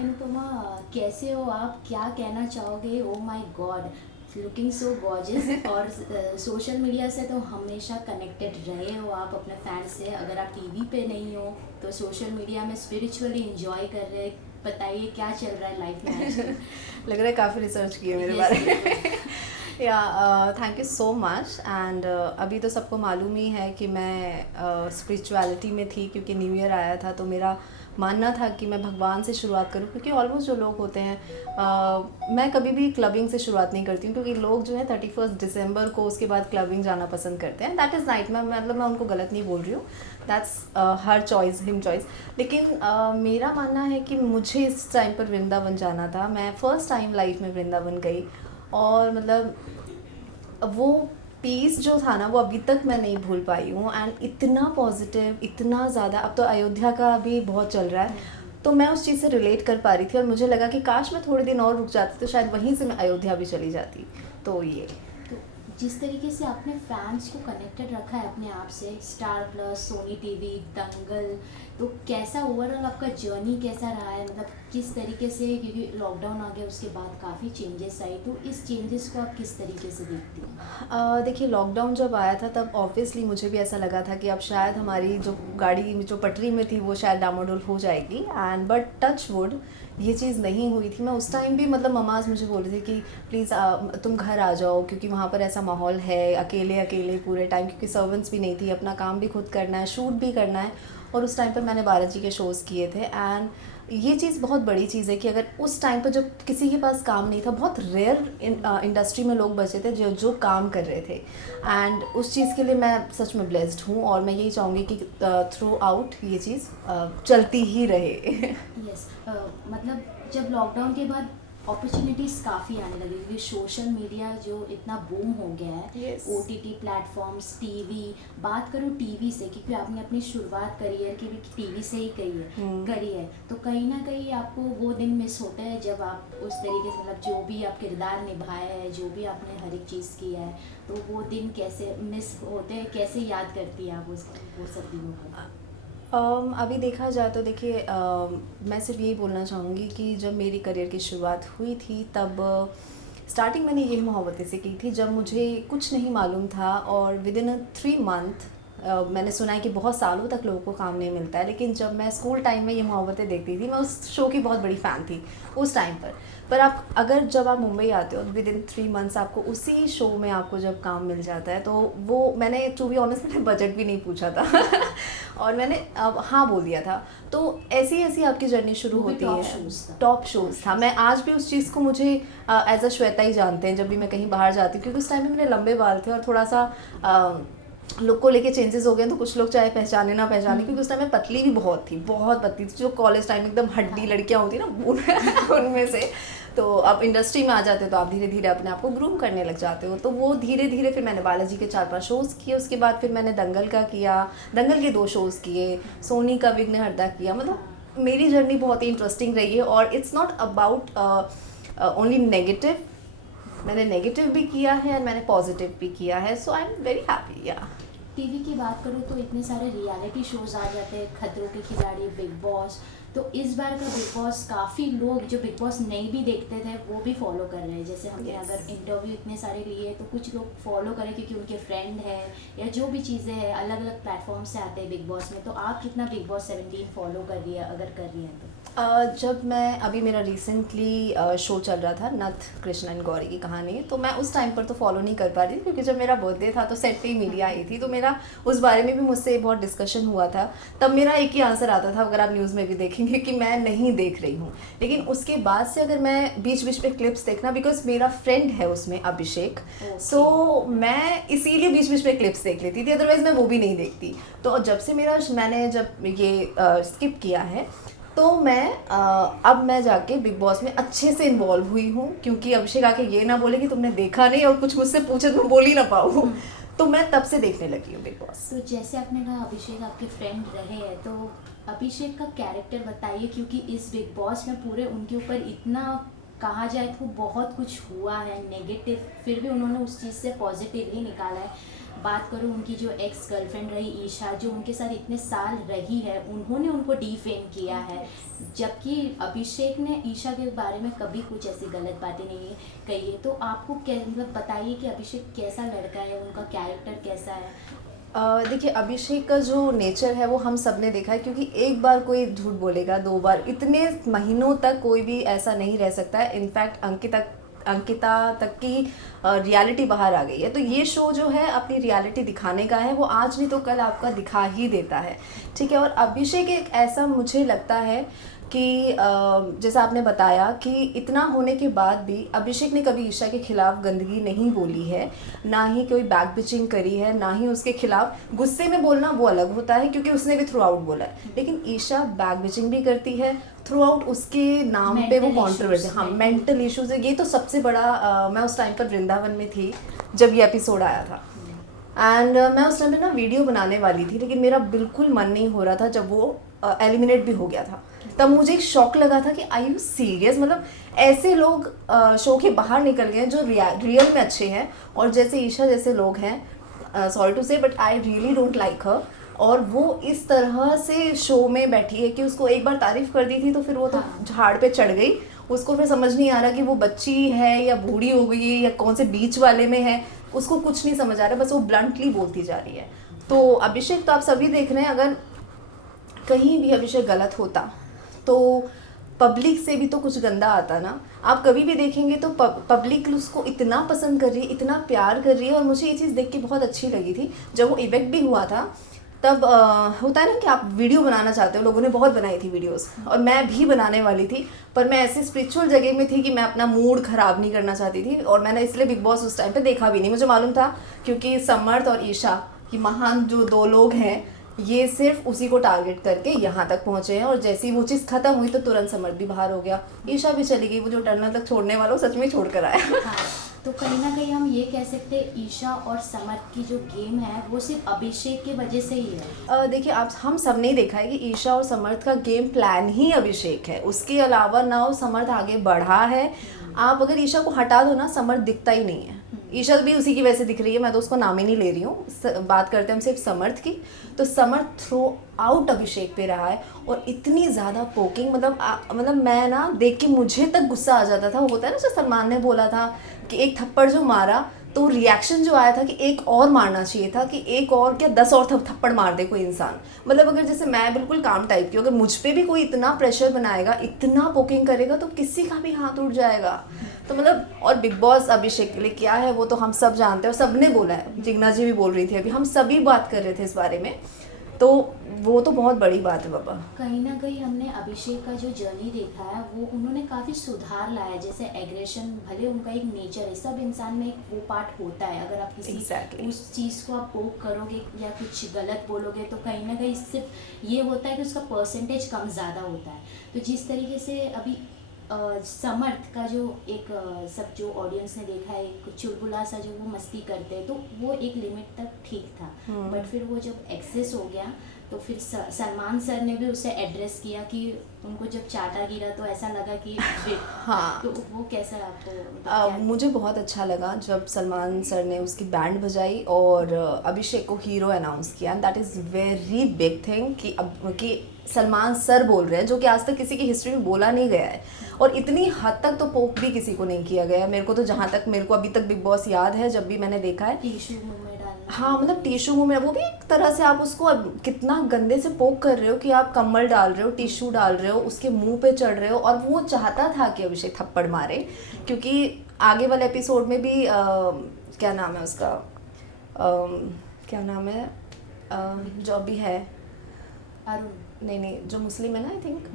अनुपमा, कैसे हो आप? क्या कहना चाहोगे? Oh my God, looking so gorgeous. और सोशल मीडिया से तो हमेशा कनेक्टेड रहे हो आप अपने फैंस से। अगर आप टीवी पे नहीं हो तो सोशल मीडिया में स्पिरिचुअली एंजॉय कर रहे हैं। बताइए क्या चल रहा है लाइफ में आजकल? लग रहा है काफ़ी रिसर्च की है मेरे यस, बारे बिल्कुल। में। या thank you so much. And अभी तो सबको मालूम ही है कि मैं स्पिरिचुअलिटी में थी, क्योंकि न्यू ईयर आया था तो मेरा मानना था कि मैं भगवान से शुरुआत करूं, क्योंकि ऑलमोस्ट जो लोग होते हैं, मैं कभी भी क्लबिंग से शुरुआत नहीं करती हूँ, क्योंकि लोग जो है 31 दिसंबर को उसके बाद क्लबिंग जाना पसंद करते हैं। दैट इज़ नाइट में, मतलब मैं उनको गलत नहीं बोल रही हूँ, that's her choice, him choice. लेकिन मेरा मानना है कि मुझे इस टाइम पर वृंदावन जाना था। मैं फ़र्स्ट टाइम लाइफ में वृंदावन गई, और मतलब वो पीस जो था ना, वो अभी तक मैं नहीं भूल पाई हूँ। एंड इतना पॉजिटिव, इतना ज़्यादा। अब तो अयोध्या का भी बहुत चल रहा है, तो मैं उस चीज़ से रिलेट कर पा रही थी, और मुझे लगा कि काश मैं थोड़े दिन और रुक जाती तो शायद वहीं से मैं अयोध्या भी चली जाती। तो ये तो जिस तरीके से आपने फैंस को कनेक्टेड रखा है अपने आप से, स्टार प्लस, सोनी टीवी, दंगल, तो कैसा ओवरऑल आपका जर्नी कैसा रहा है? मतलब किस तरीके से, क्योंकि लॉकडाउन आ गया उसके बाद काफ़ी चेंजेस आई, तो इस चेंजेस को आप किस तरीके से देखती हैं? देखिए, लॉकडाउन जब आया था तब ऑब्वियसली मुझे भी ऐसा लगा था कि अब शायद हमारी जो गाड़ी जो पटरी में थी वो शायद डामाडोल हो जाएगी। एंड बट टच वुड, ये चीज़ नहीं हुई थी। मैं उस टाइम भी, मतलब ममाज मुझे बोल रही थी कि प्लीज़ तुम घर आ जाओ, क्योंकि वहाँ पर ऐसा माहौल है, अकेले अकेले पूरे टाइम, क्योंकि सर्वेंट्स भी नहीं थी, अपना काम भी खुद करना है, शूट भी करना है। और उस टाइम पर मैंने बालाजी के शोज़ किए थे। एंड ये चीज़ बहुत बड़ी चीज़ है कि अगर उस टाइम पर जब किसी के पास काम नहीं था, बहुत रेयर इंडस्ट्री में लोग बचे थे जो जो काम कर रहे थे। एंड उस चीज़ के लिए मैं सच में ब्लेस्ड हूँ, और मैं यही चाहूँगी कि थ्रू आउट ये चीज़ चलती ही रहे। यस, मतलब जब लॉकडाउन के बाद अपॉर्चुनिटीज़ काफ़ी आने लगी, क्योंकि सोशल मीडिया जो इतना बूम हो गया है, Yes. OTT platforms, TV. बात करूँ टीवी से, क्योंकि आपने अपनी शुरुआत करियर की भी टीवी से ही करी है, तो कहीं ना कहीं आपको वो दिन मिस होता है जब आप उस तरीके से, मतलब जो भी आप किरदार निभाया है, जो भी आपने हर एक चीज़ किया है, तो वो दिन कैसे मिस होते हैं? कैसे याद करती हैं आप वो सब दिनों को? अभी देखा जाए तो देखिए, मैं सिर्फ यही बोलना चाहूँगी कि जब मेरी करियर की शुरुआत हुई थी तब स्टार्टिंग मैंने यही मोहब्बतें से की थी, जब मुझे कुछ नहीं मालूम था। और विद इन 3 मंथ, मैंने सुना है कि बहुत सालों तक लोगों को काम नहीं मिलता है, लेकिन जब मैं स्कूल टाइम में ये मोहब्बतें देखती थी, मैं उस शो की बहुत बड़ी फ़ैन थी उस टाइम पर। आप अगर जब आप मुंबई आते हो विद इन 3 मंथ्स आपको उसी शो में आपको जब काम मिल जाता है, तो वो, मैंने टू बी ऑनेस्ट, मैंने बजट भी नहीं पूछा था और मैंने अब हाँ बोल दिया था। तो ऐसी ऐसी आपकी जर्नी शुरू वो भी होती टॉप है। शोज था। टॉप शोज़ था। मैं आज भी उस चीज़ को, मुझे एज अ श्वेता ही जानते हैं जब भी मैं कहीं बाहर जाती हूँ, क्योंकि उस टाइम में मेरे लंबे बाल थे और थोड़ा सा लुक को लेके चेंजेस हो गए। तो कुछ लोग चाहे पहचाने ना पहचाने, क्योंकि उस टाइम में पतली भी बहुत थी, बहुत पतली थी, जो कॉलेज टाइम में एकदम हड्डी लड़कियाँ होती ना उनमें से। तो अब इंडस्ट्री में आ जाते हो तो आप धीरे धीरे अपने आप को ग्रूम करने लग जाते हो। तो वो धीरे धीरे फिर मैंने बालाजी के 4-5 शोज़ किए, उसके बाद फिर मैंने दंगल का किया, दंगल के 2 शोज़ किए, सोनी का विघ्न हरदा किया। मतलब मेरी जर्नी बहुत ही इंटरेस्टिंग रही है, और it's not about only negative. मैंने नेगेटिव भी किया है और मैंने पॉजिटिव भी किया है, सो आई एम वेरी हैप्पी। या टीवी की बात करूँ तो इतने सारे रियलिटी शोज आ जाते हैं, खतरों के खिलाड़ी, बिग बॉस। तो इस बार का बिग बॉस काफ़ी लोग जो बिग बॉस नहीं भी देखते थे वो भी फॉलो कर रहे हैं। जैसे हमने Yes. अगर इंटरव्यू इतने सारे लिए तो कुछ लोग फॉलो करें क्योंकि उनके फ्रेंड है, या जो भी चीज़ें हैं अलग अलग प्लेटफॉर्म से आते हैं बिग बॉस में। तो आप कितना बिग बॉस 17 फॉलो कर रही है, अगर कर रही हैं तो? जब मैं, अभी मेरा रिसेंटली शो चल रहा था नथ कृष्ण एंड गौरी की कहानी, तो मैं उस टाइम पर तो फॉलो नहीं कर पा रही थी, क्योंकि जब मेरा बर्थडे था तो सेट पे ही मीडिया आई थी, तो मेरा उस बारे में भी मुझसे बहुत डिस्कशन हुआ था। तब मेरा एक ही आंसर आता था, अगर आप न्यूज़ में भी देखेंगे, कि मैं नहीं देख रही हूँ। लेकिन उसके बाद से अगर मैं बीच बीच पे क्लिप्स देखना, बिकॉज मेरा फ्रेंड है उसमें अभिषेक, सो मैं इसीलिए बीच बीच पे क्लिप्स देख लेती थी, अदरवाइज मैं वो भी नहीं देखती। तो जब से मैंने जब ये स्किप किया है, तो अब मैं जाके बिग बॉस में अच्छे से इन्वॉल्व हुई हूँ, क्योंकि अभिषेक आके ये ना बोले कि तुमने देखा नहीं और कुछ मुझसे पूछे तो मैं बोल ही ना पाऊँ। तो मैं तब से देखने लगी हूँ बिग बॉस। तो जैसे आपने कहा अभिषेक आपके फ्रेंड रहे हैं, तो अभिषेक का कैरेक्टर बताइए, क्योंकि इस बिग बॉस में पूरे उनके ऊपर इतना कहा जाए तो बहुत कुछ हुआ है नेगेटिव, फिर भी उन्होंने उस चीज़ से पॉजिटिव ही निकाला है। बात करूँ उनकी जो एक्स गर्लफ्रेंड रही ईशा, जो उनके साथ इतने साल रही है, उन्होंने उनको डिफेम किया है, जबकि अभिषेक ने ईशा के बारे में कभी कुछ ऐसी गलत बातें नहीं कही है। तो आपको मतलब बताइए कि अभिषेक कैसा लड़का है, उनका कैरेक्टर कैसा है? देखिए, अभिषेक का जो नेचर है वो हम सब ने देखा है, क्योंकि एक बार कोई झूठ बोलेगा, 2 बार, इतने महीनों तक कोई भी ऐसा नहीं रह सकता है। इनफैक्ट अंकिता तक की रियलिटी बाहर आ गई है। तो ये शो जो है अपनी रियलिटी दिखाने का है, वो आज नहीं तो कल आपका दिखा ही देता है, ठीक है। और अभिषेक एक ऐसा मुझे लगता है कि जैसा आपने बताया कि इतना होने के बाद भी अभिषेक ने कभी ईशा के खिलाफ गंदगी नहीं बोली है, ना ही कोई बैक बिचिंग करी है, ना ही उसके खिलाफ गुस्से में बोलना वो अलग होता है, क्योंकि उसने भी थ्रू आउट बोला है। लेकिन ईशा बैक बिचिंग भी करती है थ्रू आउट, उसके नाम पे वो कॉन्ट्रोवर्सी, हाँ, मेंटल इश्यूज है। ये तो सबसे बड़ा मैं उस टाइम पर वृंदावन में थी जब ये एपिसोड आया था, एंड मैं उस टाइम पे ना वीडियो बनाने वाली थी, लेकिन मेरा बिल्कुल मन नहीं हो रहा था जब वो एलिमिनेट भी हो गया था। तब मुझे एक शॉक लगा था कि आई यू सीरियस, मतलब ऐसे लोग शो के बाहर निकल गए जो रियल में अच्छे हैं, और जैसे ईशा जैसे लोग हैं, sorry to say but I really don't like her. और वो इस तरह से शो में बैठी है कि उसको एक बार तारीफ कर दी थी तो फिर वो तो झाड़ पे चढ़ गई। उसको फिर समझ नहीं आ रहा कि वो बच्ची है या बूढ़ी हो गई है या कौन से बीच वाले में है, उसको कुछ नहीं समझ आ रहा, बस वो ब्लंटली बोलती जा रही है। तो अभिषेक तो आप सभी देख रहे हैं, अगर कहीं भी अभिषेक गलत होता तो पब्लिक से भी तो कुछ गंदा आता ना। आप कभी भी देखेंगे तो पब्लिक उसको इतना पसंद कर रही है, इतना प्यार कर रही है। और मुझे ये चीज़ देख के बहुत अच्छी लगी थी जब वो इवेक्ट भी हुआ था, तब होता है ना कि आप वीडियो बनाना चाहते हो, लोगों ने बहुत बनाई थी वीडियोस, और मैं भी बनाने वाली थी, पर मैं ऐसे स्पिरिचुअल जगह में थी कि मैं अपना मूड ख़राब नहीं करना चाहती थी। और मैंने इसलिए बिग बॉस उस टाइम पे देखा भी नहीं, मुझे मालूम था क्योंकि समर्थ और ईशा, ये महान जो 2 लोग हैं, ये सिर्फ उसी को टारगेट करके यहाँ तक पहुँचे हैं। और जैसे ही वो चीज़ खत्म हुई तो तुरंत समर्थ भी बाहर हो गया, ईशा भी चली गई, वो जो टनल तक छोड़ने वाला सच में छोड़ कर आया। हाँ, तो कहीं ना कहीं हम ये कह सकते हैं ईशा और समर्थ की जो गेम है वो सिर्फ अभिषेक की वजह से ही है। देखिए, आप हम सब ने देखा है कि ईशा और समर्थ का गेम प्लान ही अभिषेक है, उसके अलावा ना वो समर्थ आगे बढ़ा है। आप अगर ईशा को हटा दो ना, समर्थ दिखता ही नहीं है। ईशा भी उसी की वजह से दिख रही है, मैं तो उसको नाम ही नहीं ले रही हूँ, बात करते हैं हम सिर्फ समर्थ की। तो समर्थ थ्रू आउट अभिषेक पे रहा है, और इतनी ज़्यादा पोकिंग, मतलब मैं ना देख के मुझे तक गुस्सा आ जाता था। वो होता है ना जो सलमान ने बोला था कि एक थप्पड़ जो मारा तो रिएक्शन जो आया था कि एक और मारना चाहिए था, कि एक और क्या 10 और थप्पड़ मार दे कोई इंसान। मतलब अगर जैसे मैं बिल्कुल काम टाइप की, अगर मुझ पे भी कोई इतना प्रेशर बनाएगा, इतना पोकिंग करेगा, तो किसी का भी हाथ उठ जाएगा। तो मतलब, और बिग बॉस अभिषेक के लिए क्या है वो तो हम सब जानते हैं, और सब ने बोला है, जिग्ना जी भी बोल रही थी अभी, हम सभी बात कर रहे थे इस बारे में, तो वो तो बहुत बड़ी बात है बाबा। कहीं ना कहीं हमने अभिषेक का जो जर्नी देखा है वो उन्होंने काफ़ी सुधार लाया, जैसे एग्रेशन, भले उनका एक नेचर है, सब इंसान में एक वो पार्ट होता है। अगर आप किसी उस चीज़ को आप पोक करोगे या कुछ गलत बोलोगे तो कहीं ना कहीं सिर्फ ये होता है कि उसका परसेंटेज कम ज़्यादा होता है। तो जिस तरीके से अभी समर्थ का जो एक सब जो ऑडियंस ने देखा है, एक चुलबुला सा जो वो मस्ती करते हैं, तो वो एक लिमिट तक ठीक था, बट फिर वो जब एक्सेस हो गया तो फिर सलमान सर ने भी उसे एड्रेस किया कि उनको जब चाटा गिरा तो ऐसा लगा कि हाँ, तो वो कैसा आपको? मुझे बहुत अच्छा लगा जब सलमान सर ने उसकी बैंड बजाई और अभिषेक को हीरो अनाउंस किया, and that is very big thing कि सलमान सर बोल रहे हैं, जो कि आज तक किसी की हिस्ट्री में बोला नहीं गया है, और इतनी हद तक तो पोक भी किसी को नहीं किया गया। मेरे को तो जहाँ तक मेरे को अभी तक बिग बॉस याद है, जब भी मैंने देखा है, टिश्यू मुंह में डालना, हाँ, मतलब टिश्यू मुंह में, वो भी एक तरह से आप उसको कितना गंदे से पोक कर रहे हो कि आप कम्बल डाल रहे हो, टिश्यू डाल रहे हो, उसके मुंह पे चढ़ रहे हो। और वो चाहता था कि अभिषेक थप्पड़ मारे, क्योंकि आगे वाले एपिसोड में भी क्या नाम है उसका, क्या नाम है, जो अभी है, अरुण, नहीं, जो मुस्लिम है ना, आई थिंक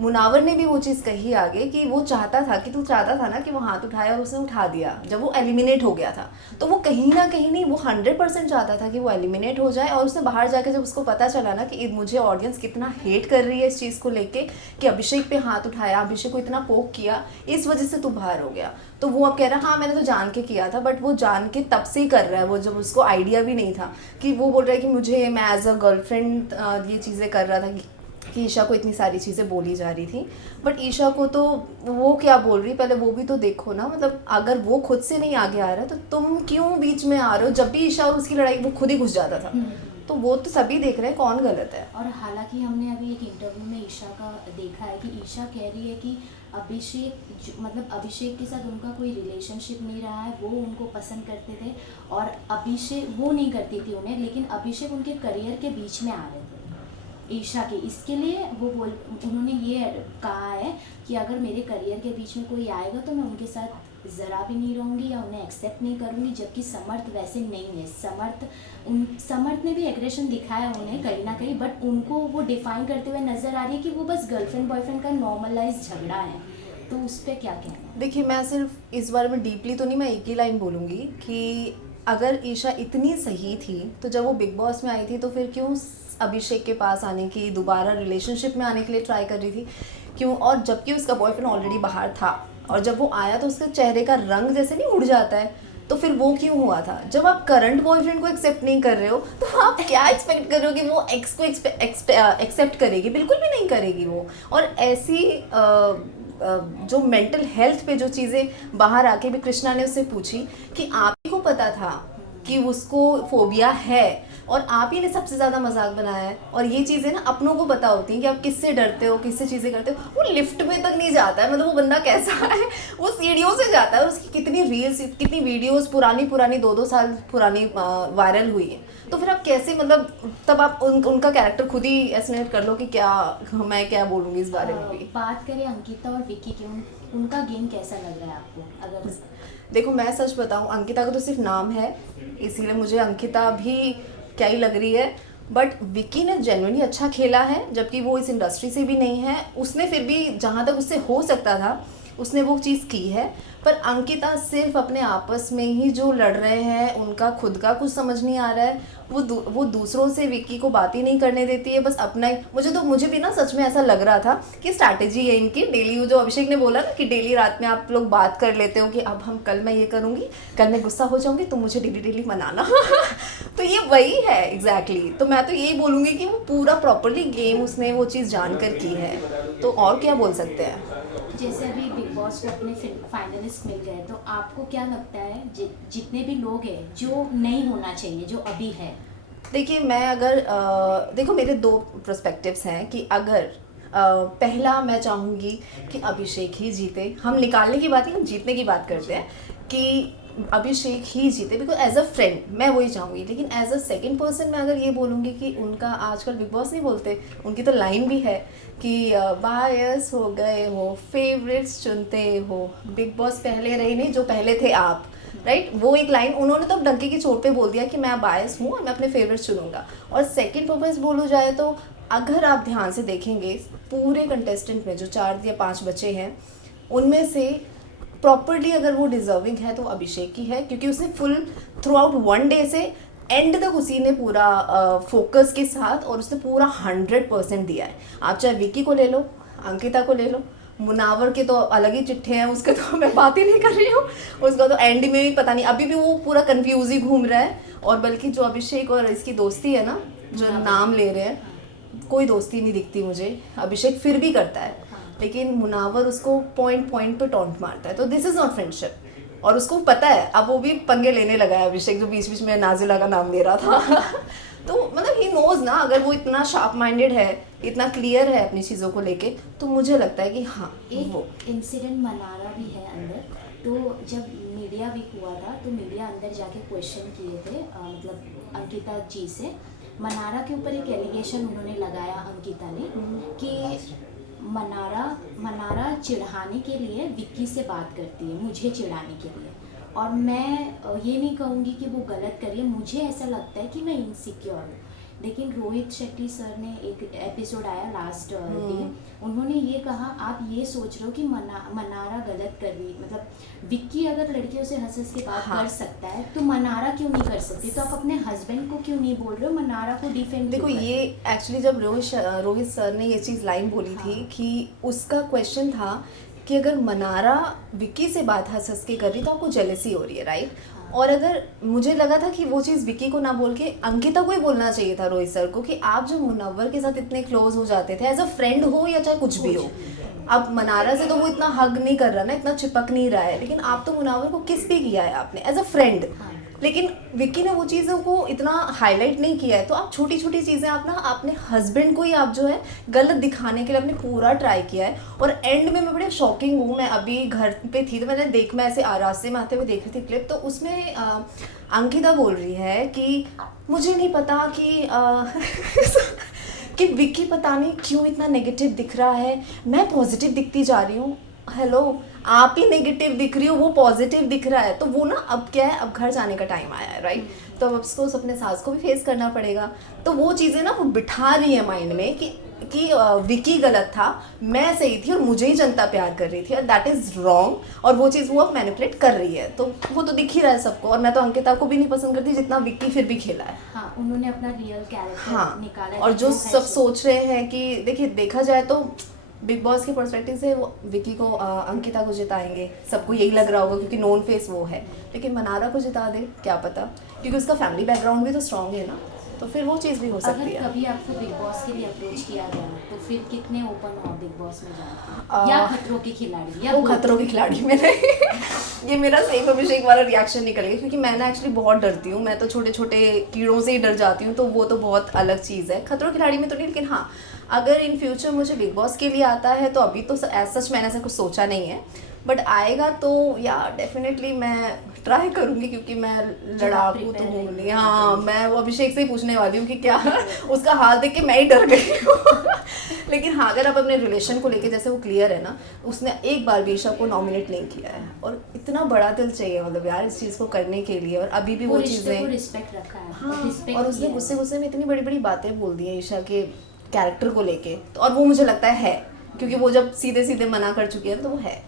मुनावर ने भी वो चीज़ कही आगे कि वो चाहता था कि तू चाहता था ना कि वो हाथ उठाया, और उसने उठा दिया जब वो एलिमिनेट हो गया था। तो वो कहीं ना कहीं नहीं, वो 100% चाहता था कि वो एलिमिनेट हो जाए। और उसने बाहर जाके जब उसको पता चला ना कि मुझे ऑडियंस कितना हेट कर रही है इस चीज़ को लेके कि अभिषेक पे हाथ उठाया, अभिषेक को इतना पोक किया, इस वजह से तू बाहर हो गया, तो वो अब कह रहा है हाँ मैंने तो जान के किया था। बट वो जान के तब से ही कर रहा है, वो जब उसको आइडिया भी नहीं था, कि वो बोल रहा है कि मुझे, मैं एज अ गर्लफ्रेंड ये चीज़ें कर रहा था कि ईशा को इतनी सारी चीज़ें बोली जा रही थी, बट ईशा को तो वो क्या बोल रही पहले वो भी तो देखो ना। मतलब अगर वो खुद से नहीं आगे आ रहा है तो तुम क्यों बीच में आ रहे हो। जब भी ईशा और उसकी लड़ाई वो खुद ही घुस जाता था, तो वो तो सभी देख रहे हैं कौन गलत है। और हालांकि हमने अभी एक इंटरव्यू में ईशा का देखा है कि ईशा कह रही है कि मतलब अभिषेक के साथ उनका कोई रिलेशनशिप नहीं रहा है, वो उनको पसंद करते थे और अभिषेक वो नहीं करती थी उन्हें, लेकिन अभिषेक उनके करियर के बीच में आ रहे थे ईशा के। इसके लिए उन्होंने ये कहा है कि अगर मेरे करियर के बीच में कोई आएगा तो मैं उनके साथ ज़रा भी नहीं रहूँगी या उन्हें एक्सेप्ट नहीं करूँगी। जबकि समर्थ वैसे नहीं है। समर्थ ने भी एग्रेशन दिखाया उन्हें कहीं ना कहीं, बट उनको वो डिफाइन करते हुए नज़र आ रही है कि वो बस गर्लफ्रेंड बॉयफ्रेंड का नॉर्मलाइज झगड़ा है। तो उस पर क्या कहना है? देखिए मैं सिर्फ इस बारे में डीपली तो नहीं, मैं एक ही लाइन बोलूँगी कि अगर ईशा इतनी सही थी तो जब वो बिग बॉस में आई थी तो फिर क्यों अभिषेक के पास आने की, दोबारा रिलेशनशिप में आने के लिए ट्राई कर रही थी क्यों। और जबकि उसका बॉयफ्रेंड ऑलरेडी बाहर था और जब वो आया तो उसके चेहरे का रंग जैसे नहीं उड़ जाता है, तो फिर वो क्यों हुआ था। जब आप करंट बॉयफ्रेंड को एक्सेप्ट नहीं कर रहे हो तो आप क्या एक्सपेक्ट कर रहे हो कि वो एक्स को एक्सेप्ट करेगी? बिल्कुल भी नहीं करेगी वो। और ऐसी जो मेंटल हेल्थ पे जो चीज़ें बाहर आके भी कृष्णा ने उससे पूछी कि आप ही को पता था कि उसको फोबिया है और आप ही ने सबसे ज़्यादा मजाक बनाया है। और ये चीज़ें ना अपनों को पता होती हैं कि आप किससे डरते हो, किससे चीज़ें करते हो। वो लिफ्ट में तक नहीं जाता है, मतलब वो बंदा कैसा है, वो सीढ़ियों से जाता है। उसकी कितनी रील्स, कितनी वीडियोस पुरानी 2 साल पुरानी वायरल हुई है। तो फिर आप कैसे, मतलब तब आप उनका कैरेक्टर खुद ही एस्टिमेट कर लो कि क्या मैं क्या बोलूँगी इस बारे में भी। बात करें अंकिता और विक्की की, उनका गेम कैसा लग रहा है आपको? अगर देखो मैं सच बताऊं, अंकिता का तो सिर्फ नाम है, इसीलिए मुझे अंकिता भी क्या ही लग रही है। बट विक्की ने जेन्युइनली अच्छा खेला है, जबकि वो इस इंडस्ट्री से भी नहीं है। उसने फिर भी जहाँ तक उससे हो सकता था उसने वो चीज़ की है। पर अंकिता सिर्फ अपने आपस में ही जो लड़ रहे हैं, उनका खुद का कुछ समझ नहीं आ रहा है। वो दूसरों से विक्की को बात ही नहीं करने देती है, बस अपना ही। मुझे भी ना सच में ऐसा लग रहा था कि स्ट्रैटेजी है इनकी डेली, जो अभिषेक ने बोला ना कि डेली रात में आप लोग बात कर लेते हो कि अब हम कल मैं ये करूँगी, कल मैं गुस्सा हो जाऊँगी, तुम मुझे डेली मनाना तो ये वही है एग्जैक्टली। तो मैं तो यही बोलूँगी कि वो पूरा प्रॉपरली गेम उसने वो चीज़ जानकर की है, तो और क्या बोल सकते हैं। जैसे अभी बिग बॉस को अपने फाइनलिस्ट मिल गए, तो आपको क्या लगता है जितने भी लोग हैं जो नहीं होना चाहिए जो अभी है? देखिए मैं अगर देखो मेरे 2 पर्सपेक्टिव्स हैं कि अगर पहला मैं चाहूँगी कि अभिषेक ही जीते। हम निकालने की बात नहीं, हम जीतने की बात करते हैं कि अभिषेक ही जीते, बिकॉज एज अ फ्रेंड मैं वही चाहूँगी। लेकिन एज अ सेकंड पर्सन मैं अगर ये बोलूँगी कि उनका आजकल बिग बॉस नहीं बोलते, उनकी तो लाइन भी है कि बायस हो गए हो, फेवरेट्स चुनते हो, बिग बॉस पहले रही नहीं जो पहले थे आप, राइट। वो एक लाइन उन्होंने तो डंके की चोट पे बोल दिया कि मैं बायस हूँ और मैं अपने फेवरेट्स चुनूंगा। और सेकंड पर्पस बोलूँ जाए तो अगर आप ध्यान से देखेंगे पूरे कंटेस्टेंट में जो 4 या 5 बचे हैं, उनमें से प्रॉपरली अगर वो डिजर्विंग है तो अभिषेक की है, क्योंकि उसने फुल थ्रू आउट 1 डे से एंड तक उसी ने पूरा फोकस के साथ और उसने पूरा 100% दिया है। आप चाहे विक्की को ले लो, अंकिता को ले लो, मुनावर के तो अलग ही चिट्ठे हैं, उसके तो मैं बात ही नहीं कर रही हूँ। उसका तो एंड में भी पता नहीं, अभी भी वो पूरा कंफ्यूज ही घूम रहा है। और बल्कि जो अभिषेक और इसकी दोस्ती है ना, जो नाम ले रहे हैं, कोई दोस्ती नहीं दिखती मुझे। अभिषेक फिर भी करता है, लेकिन मुनावर उसको पॉइंट पे टॉन्ट मारता है, तो दिस इज़ नॉट फ्रेंडशिप। और उसको पता है, अब वो भी पंगे लेने लगा है अभिषेक, जो बीच में नाजिला का नाम ले रहा था तो मतलब ही नोज ना, अगर वो इतना शार्प माइंडेड है, इतना क्लियर है अपनी चीज़ों को लेके, तो मुझे लगता है कि हाँ वो इंसिडेंट मनारा भी है अंदर। तो जब मीडिया वीक हुआ था तो मीडिया अंदर जाके क्वेश्चन किए थे मतलब अंकिता जी से। मनारा के ऊपर एक एलिगेशन उन्होंने लगाया अंकिता ने कि मनारा चिढ़ाने के लिए विक्की से बात करती है, मुझे चिढ़ाने के लिए। और मैं ये नहीं कहूँगी कि वो गलत करिए, मुझे ऐसा लगता है कि मैं इनसिक्योर हूँ। लेकिन रोहित शेट्टी सर ने एक एपिसोड आया लास्ट डे, उन्होंने ये कहा आप ये सोच रहे हो कि मनारा गलत कर रही, मतलब विक्की अगर लड़कियों से हंस के बात कर सकता है तो मनारा क्यों नहीं कर सकती? तो आप अपने हस्बैंड को क्यों नहीं बोल रहे हो, मनारा को डिफेंड? देखो ये एक्चुअली जब रोहित सर ने ये चीज़ लाइन बोली थी कि उसका क्वेश्चन था कि अगर मनारा विक्की से बात हंस के कर रही तो आपको जेलसी हो रही है, राइट। और अगर मुझे लगा था कि वो चीज़ विकी को ना बोल के अंकिता को ही बोलना चाहिए था, रोहित सर को, कि आप जो मुनव्वर के साथ इतने क्लोज हो जाते थे, एज अ फ्रेंड हो या चाहे कुछ भी हो, अब मनारा से तो वो इतना हग नहीं कर रहा ना, इतना चिपक नहीं रहा है, लेकिन आप तो मुनव्वर को किस भी किया है आपने एज अ फ्रेंड, लेकिन विक्की ने वो चीज़ों को इतना हाईलाइट नहीं किया है। तो आप छोटी छोटी चीज़ें आप ना अपने हस्बैंड को ही आप जो है गलत दिखाने के लिए आपने पूरा ट्राई किया है। और एंड में मैं बड़े शॉकिंग हूँ, मैं अभी घर पे थी तो मैं ऐसे रास्ते में आते हुए देख रही थी क्लिप, तो उसमें अंकिता बोल रही है कि मुझे नहीं पता कि कि विक्की पता नहीं क्यों इतना नेगेटिव दिख रहा है, मैं पॉजिटिव दिखती जा रही हूँ। हेलो, आप ही नेगेटिव दिख रही हो, वो पॉजिटिव दिख रहा है। तो वो ना अब क्या है, अब घर जाने का टाइम आया है, राइट? तो अब उसको अपने सास को भी फेस करना पड़ेगा। तो वो चीज़ें ना वो बिठा रही है माइंड में कि विकी गलत था, मैं सही थी और मुझे ही जनता प्यार कर रही थी, और दैट इज़ रॉन्ग। और वो चीज़ वो अब मैनिपुलेट कर रही है, तो वो तो दिख ही रहा है सबको। और मैं तो अंकिता को भी नहीं पसंद करती जितना विक्की फिर भी खेला है। हाँ, उन्होंने अपना रियल कैरेक्टर निकाला है। और जो सब सोच रहे हैं कि देखिए, देखा जाए तो बिग बॉस के पर्सपेक्टिव से वो विकी को अंकिता को जिताएंगे, सबको यही लग रहा होगा क्योंकि नोन फेस वो है। लेकिन मनारा को जिता दे, क्या पता, क्योंकि उसका फैमिली बैकग्राउंड भी तो स्ट्रांग है ना, तो फिर वो चीज़ भी हो सकती है। अगर कभी आपको बिग बॉस के लिए अप्रोच किया गया तो फिर कितने ओपन हो बिग बॉस में जाके, या खतरों के खिलाड़ी, या वो खतरों के खिलाड़ी में नहीं ये मेरा सेम अभिषेक वाला रिएक्शन निकल गया, क्योंकि मैं ना एक्चुअली बहुत डरती हूँ, मैं तो छोटे छोटे कीड़ों से ही डर जाती हूँ, तो वो तो बहुत अलग चीज़ है। खतरों के खिलाड़ी में तो नहीं, लेकिन हाँ, अगर इन फ्यूचर मुझे बिग बॉस के लिए आता है तो अभी तो एज सच मैंने ऐसा कुछ सोचा नहीं है, बट आएगा तो या डेफिनेटली मैं ट्राई करूँगी, क्योंकि मैं लड़ाकू तो हूँ नहीं। हाँ, मैं वो अभिषेक से ही पूछने वाली हूँ कि क्या उसका हाल देख के मैं ही डर गई हूँ लेकिन हाँ, अगर आप अपने रिलेशन को लेके, जैसे वो क्लियर है ना, उसने एक बार भी ईशा को नॉमिनेट नहीं किया है, और इतना बड़ा दिल चाहिए मतलब यार इस चीज़ को करने के लिए, और अभी भी वो चीज़ें रिस्पेक्ट रखा है। हाँ, और उसने गुस्से गुस्से में इतनी बड़ी बड़ी बातें बोल दी है ईशा के कैरेक्टर को लेके, तो और वो मुझे लगता है क्योंकि वो जब सीधे सीधे मना कर चुकी है तो वो है।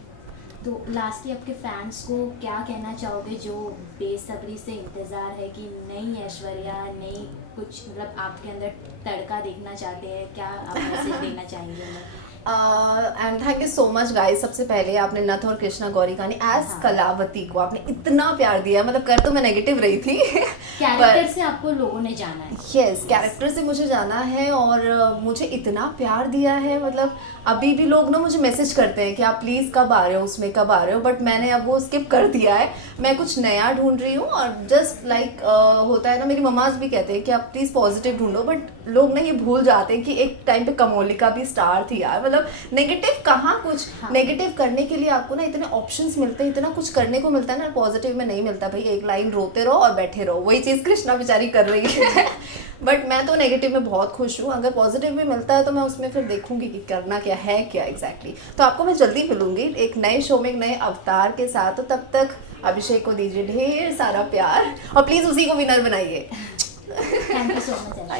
तो लास्टली आपके फैंस को क्या कहना चाहोगे जो बेसब्री से इंतज़ार है कि नई ऐश्वर्या, नई कुछ मतलब आपके अंदर तड़का देखना चाहते हैं, क्या आप मैसेज देना चाहेंगे? And thank you so much guys. सबसे पहले आपने नथ और कृष्णा गौरी का एज कलावती को आपने इतना प्यार दिया, मतलब कर तो मैं नेगेटिव रही थी कैरेक्टर से आपको लोगों ने जाना है। यस, कैरेक्टर से मुझे जाना है, और मुझे इतना प्यार दिया है, मतलब अभी भी लोग ना मुझे मैसेज करते हैं कि आप प्लीज़ कब आ रहे हो, उसमें कब आ रहे हो, बट मैंने अब वो स्किप कर दिया है। मैं कुछ नया ढूंढ रही हूँ, और जस्ट लाइक होता है ना, मेरी मम्माज भी कहते हैं कि आप प्लीज़ पॉजिटिव ढूंढो, बट लोग ना ये भूल जाते हैं कि एक टाइम पे कमोलिका भी स्टार थी यार, मतलब नेगेटिव कहाँ कुछ। हाँ। नेगेटिव करने के लिए आपको ना इतने ऑप्शंस मिलते हैं, इतना कुछ करने को मिलता है ना, पॉजिटिव में नहीं मिलता भाई। एक लाइन रोते रहो और बैठे रहो, वही चीज़ कृष्णा बेचारी कर रही है बट मैं तो नेगेटिव में बहुत खुश हूँ। अगर पॉजिटिव में मिलता है तो मैं उसमें फिर देखूंगी कि करना क्या है, क्या एग्जैक्टली। तो आपको मैं जल्दी मिलूंगी एक नए शो में, एक नए अवतार के साथ। तो तब तक अभिषेक को दीजिए ढेर सारा प्यार, और प्लीज़ उसी को विनर बनाइए। Thank you so much.